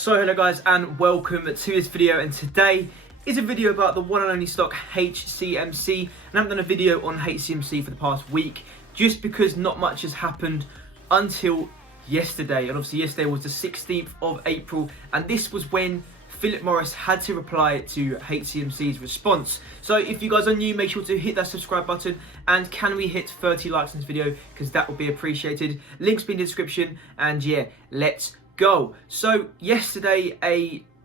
So hello guys and welcome to this video, and today is a video about the one and only stock HCMC. And I haven't done a video on HCMC for the past week just because not much has happened until yesterday, and obviously yesterday was the 16th of April, and this was when Phillip Morris had to reply to HCMC's response. So if you guys are new, make sure to hit that subscribe button, and can we hit 30 likes in this video, because that would be appreciated. Links be in the description, and yeah, let's go. So yesterday,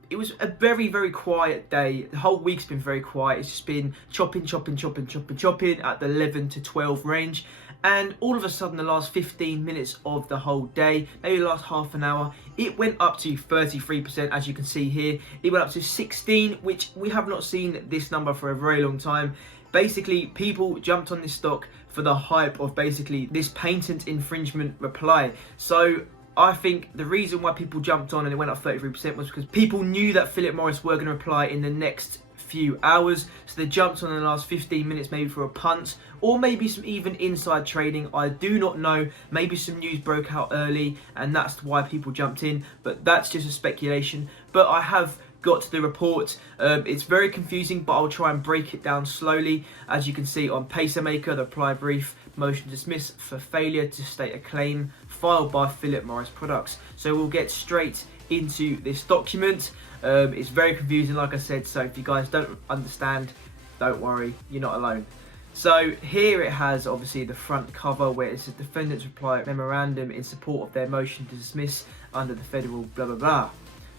it was a very quiet day. The whole week's been very quiet. It's just been chopping at the 11 to 12 range. And all of a sudden, the last 15 minutes of the whole day, maybe the last half an hour, it went up to 33%, as you can see here. It went up to 16, which we have not seen this number for a very long time. Basically, people jumped on this stock for the hype of basically this patent infringement reply. So I think the reason why people jumped on and it went up 33% was because people knew that Phillip Morris were going to reply in the next few hours, so they jumped on in the last 15 minutes maybe for a punt, or maybe some even inside trading. I do not know. Maybe some news broke out early and that's why people jumped in, but that's just a speculation. But I have got the report. It's very confusing, but I'll try and break it down slowly. As you can see on Pacermaker, the reply brief: motion dismissed for failure to state a claim filed by Phillip Morris Products. So we'll get straight into this document. It's very confusing, like I said, so if you guys don't understand, don't worry, you're not alone. So here it has obviously the front cover where it says defendants reply memorandum in support of their motion to dismiss under the federal blah blah blah.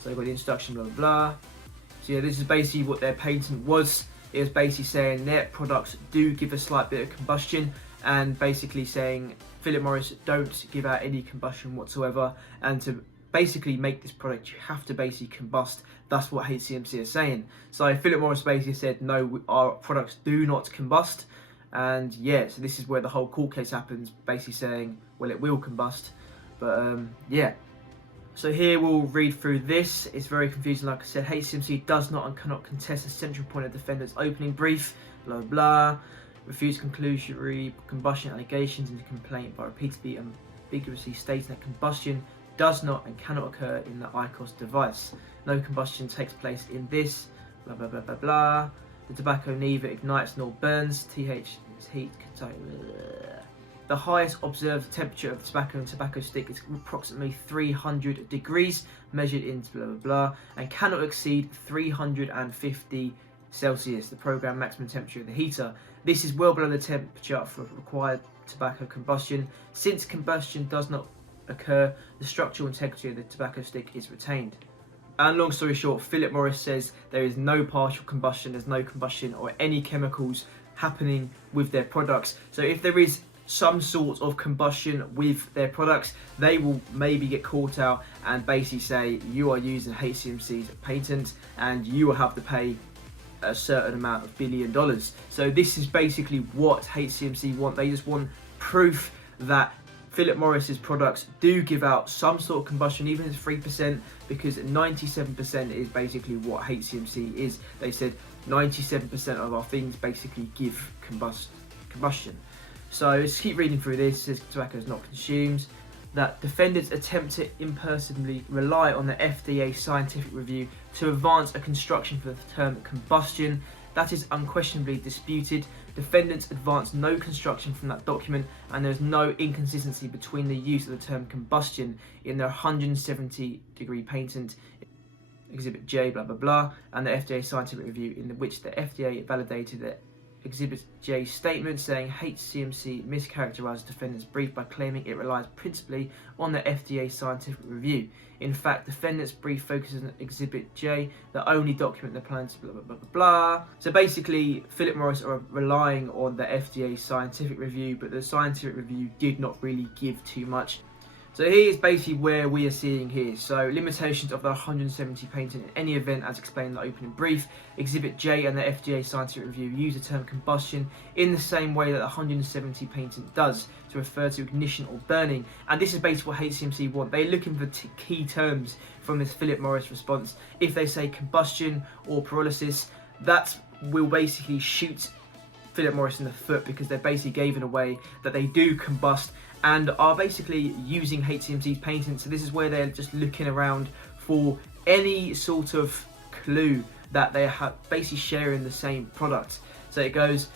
So you've got the introduction blah blah blah. So yeah, this is basically what their patent was. It was basically saying their products do give a slight bit of combustion, and basically saying Phillip Morris don't give out any combustion whatsoever, and to basically make this product you have to basically combust. That's what HCMC is saying. So Phillip Morris basically said no, our products do not combust, and yeah, so this is where the whole court case happens, basically saying well it will combust. But yeah, so here we'll read through this. It's very confusing, like I said. HCMC does not and cannot contest a central point of defendant's opening brief, blah blah. Refuse conclusory combustion allegations in the complaint by repeatedly and ambiguously stating that combustion does not and cannot occur in the IQOS device. No combustion takes place in this, blah blah blah blah blah. The tobacco neither ignites nor burns. TH is heat. The highest observed temperature of the tobacco and tobacco stick is approximately 300 degrees, measured in blah blah blah, and cannot exceed 350 Celsius, the programmed maximum temperature of the heater. This is well below the temperature for required tobacco combustion. Since combustion does not occur, the structural integrity of the tobacco stick is retained. And long story short, Phillip Morris says there is no partial combustion, there's no combustion or any chemicals happening with their products. So if there is some sort of combustion with their products, they will maybe get caught out and basically say you are using HCMC's patent and you will have to pay a certain amount of $1 billion. So this is basically what HCMC want. They just want proof that Phillip Morris's products do give out some sort of combustion, even if it's 3%, because 97% is basically what HCMC is. They said 97% of our things basically give combustion. So let's keep reading through this. It says tobacco is not consumed. That defendants attempt to impersonally rely on the FDA scientific review to advance a construction for the term combustion. That is unquestionably disputed. Defendants advance no construction from that document, and there is no inconsistency between the use of the term combustion in their 170-degree patent, Exhibit J, blah blah blah, and the FDA scientific review in which the FDA validated the Exhibit J statement, saying HCMC mischaracterized defendant's brief by claiming it relies principally on the FDA scientific review. In fact, defendant's brief focuses on Exhibit J, the only document that plans blah blah blah blah blah. So basically, Phillip Morris are relying on the FDA scientific review, but the scientific review did not really give too much. So here's basically where we are seeing here. So limitations of the 170 patent in any event as explained in the opening brief. Exhibit J and the FDA scientific review use the term combustion in the same way that the 170 patent does, to refer to ignition or burning. And this is basically what HCMC want. They're looking for key terms from this Phillip Morris response. If they say combustion or pyrolysis, that will basically shoot Phillip Morris in the foot, because they basically gave it away that they do combust and are basically using HCMC's patent. So this is where they're just looking around for any sort of clue that they are basically sharing the same product. So it goes,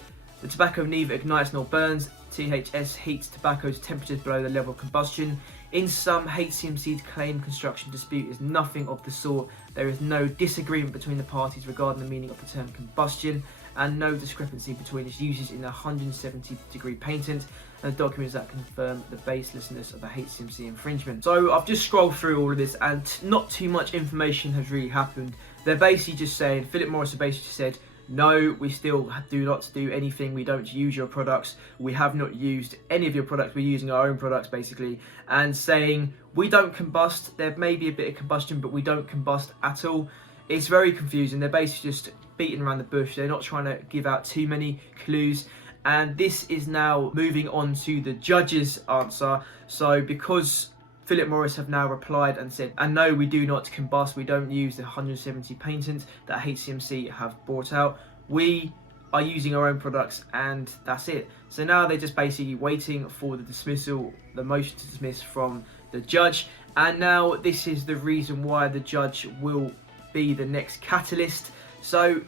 the tobacco neither ignites nor burns. THS heats tobacco's temperatures below the level of combustion. In sum, HCMC's claim construction dispute is nothing of the sort. There is no disagreement between the parties regarding the meaning of the term combustion, and no discrepancy between its uses in the 170-degree patent and the documents that confirm the baselessness of the HCMC infringement. So I've just scrolled through all of this and not too much information has really happened. They're basically just saying, Philip Morris basically said, no, we still do not do anything. We don't use your products. We have not used any of your products. We're using our own products, basically. And saying, we don't combust. There may be a bit of combustion, but we don't combust at all. It's very confusing. They're basically just beating around the bush. They're not trying to give out too many clues. And this is now moving on to the judge's answer. So because Philip Morris have now replied and said, and no, we do not combust, we don't use the 170 patent that HCMC have brought out. We are using our own products and that's it. So now they're just basically waiting for the dismissal, the motion to dismiss from the judge. And now this is the reason why the judge will be the next catalyst. So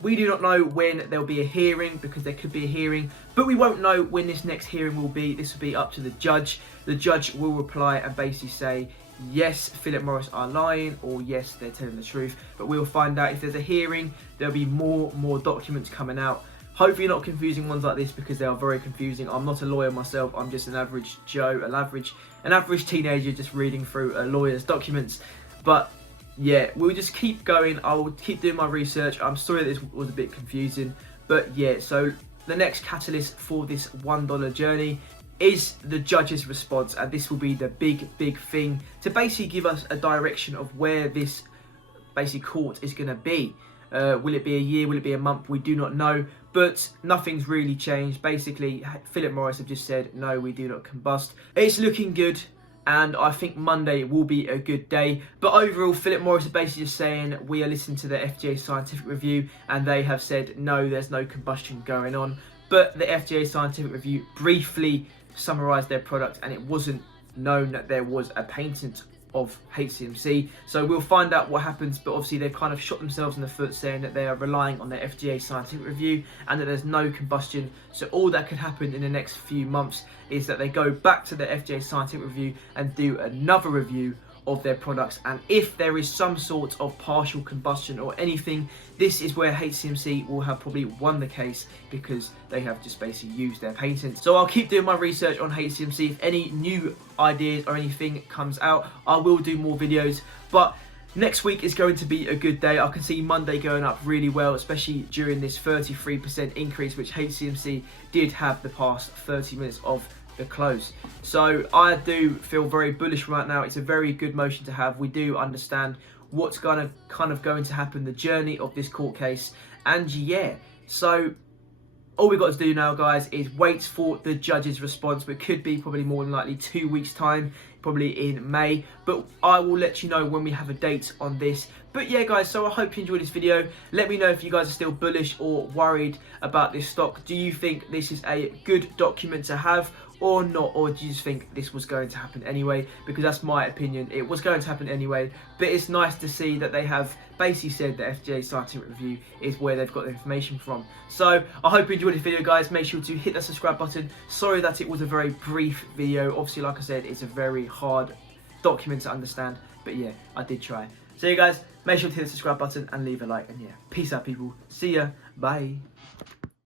we do not know when there'll be a hearing, because there could be a hearing, but we won't know when this next hearing will be. This will be up to the judge. The judge will reply and basically say, yes, Philip Morris are lying, or yes, they're telling the truth. But we'll find out. If there's a hearing, there'll be more documents coming out. Hopefully not confusing ones like this, because they are very confusing. I'm not a lawyer myself. I'm just an average Joe, an average teenager just reading through a lawyer's documents. But yeah, we'll just keep going. I will keep doing my research. I'm sorry that this was a bit confusing, but yeah, so the next catalyst for this $1 journey is the judge's response, and this will be the big thing to basically give us a direction of where this basically court is going to be. Will it be a year? Will it be a month? We do not know, but nothing's really changed. Basically, Philip Morris have just said, no, we do not combust. It's looking good. And I think Monday will be a good day. But overall, Philip Morris is basically just saying, we are listening to the FDA scientific review, and they have said, no, there's no combustion going on. But the FDA scientific review briefly summarised their product, and it wasn't known that there was a patent of HCMC. So we'll find out what happens, but obviously they've kind of shot themselves in the foot, saying that they are relying on the FDA scientific review and that there's no combustion. So all that could happen in the next few months is that they go back to the FDA scientific review and do another review of their products, and if there is some sort of partial combustion or anything, this is where HCMC will have probably won the case, because they have just basically used their patent. So I'll keep doing my research on HCMC. If any new ideas or anything comes out, I will do more videos. But next week is going to be a good day. I can see Monday going up really well, especially during this 33% increase which HCMC did have the past 30 minutes of the close. So I do feel very bullish right now. It's a very good motion to have. We do understand what's kind of going to happen, the journey of this court case, and yeah, so all we've got to do now, guys, is wait for the judge's response, which could be probably more than likely 2 weeks time, probably in May, but I will let you know when we have a date on this. But yeah, guys, so I hope you enjoyed this video. Let me know if you guys are still bullish or worried about this stock. Do you think this is a good document to have or not, or do you just think this was going to happen anyway? Because that's my opinion. It was going to happen anyway, but it's nice to see that they have basically said that FDA scientific review is where they've got the information from. So I hope you enjoyed this video, guys. Make sure to hit that subscribe button. Sorry that it was a very brief video. Obviously, like I said, it's a very hard document to understand, but yeah, I did try. So you guys, make sure to hit the subscribe button and leave a like, and yeah, peace out, people. See ya. Bye.